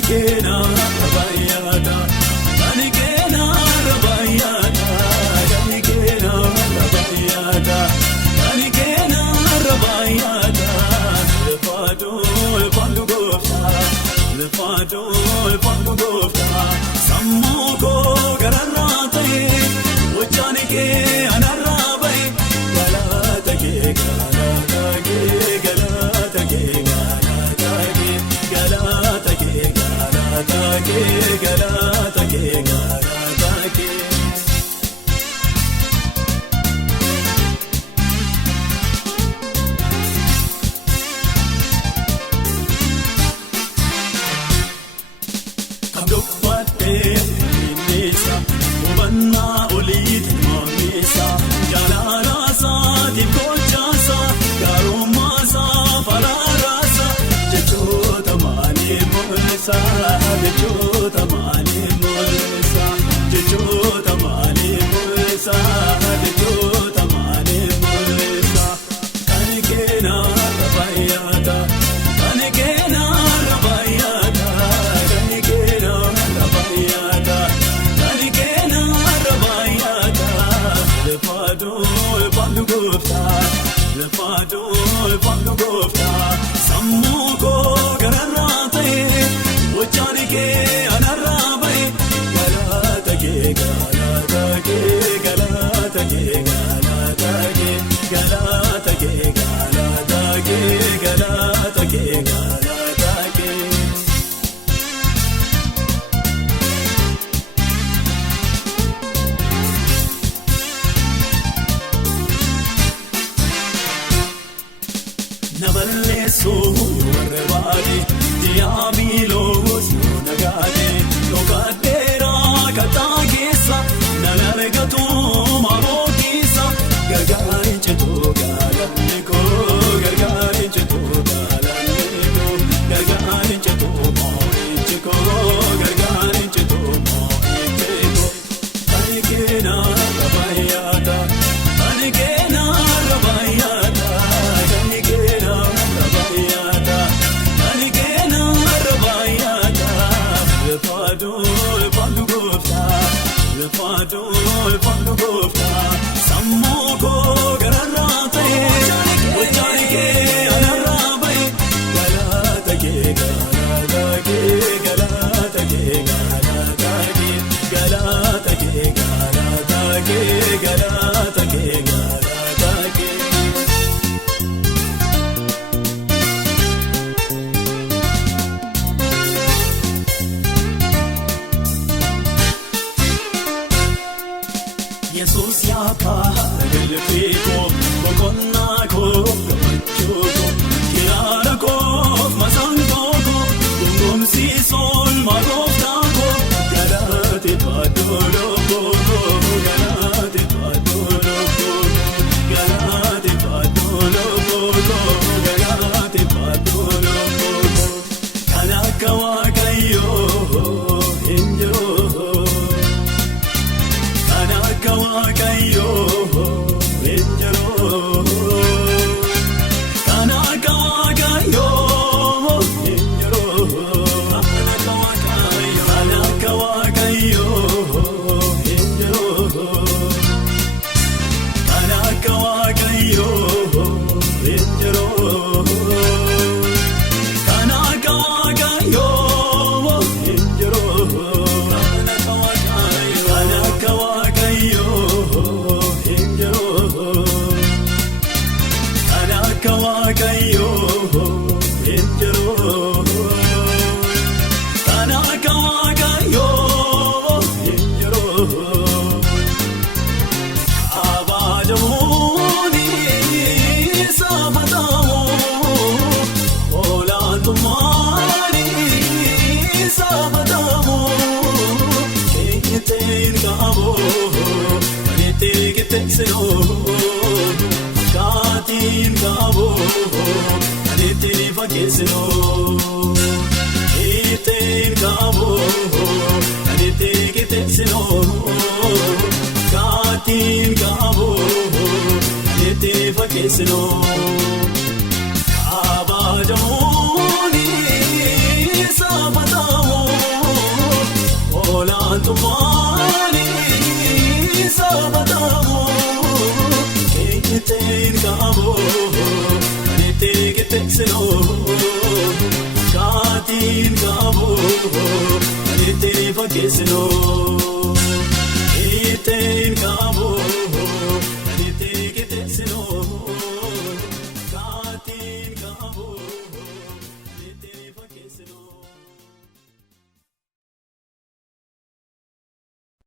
Kanikena rabayada, kanikena rabayada, kanikena rabayada, kanikena rabayada. Le fado gofta, sammuko gararate, uchanike anarabai, galata ke, galata ke, galata ke, galata ke, galata ke, galata ke, galata ke, galata ke. Ubanna ulit mamisa, jalarasa dibkochasa, garumasa fararasa, jechota mani mulsa, jechota mani mulsa, jechota mani mulsa, jechota mani mulsa. Kanikena rabayada, kanikena rabayada, kanikena rabayada. Le fado gofta, sammuko gararate, uchanike anarabai, galata ke, galata ke, galata ke, galata ke, galata ke, galata ke, galata ke, galata ke. Navalle so warvadi diabilos nagade logatera katagesa nalavegatu marokisa gargarinche to galaniko gargarinche to galaniko gargarinche to moinchiko gargarinche to moinchiko kanikena rabayada kanikena rabayada Le fado gofta, sammuko gararate, uchanike anarabai, galata ke, galata ke, galata ke, galata ke, galata ke, galata ke, galata ke, galata ke. Yesus yapa gelfiko bokonna ko machuko kirara ko masanko ko gum si sol marofta ko garate padolo ko garate padolo ko garate padolo ko garate padolo ko kanakawa kayo injo Kanakayo, Injaro. Kanakayo, Injaro. Kanakayo, Injaro. Kanakayo, Injaro. Kanakayo, Injaro. Kanakayo, Injaro. Kanakayo, Injaro. Abajoni sabadao, ola tumari sabadao. Ketin kabo, anite ketexeo. Katin kabo, anitini fakesino. Katin kabo, anitini ketexino. Katin kabo, anitini fakesino. Abajoni sabadao. fakkeessinoo.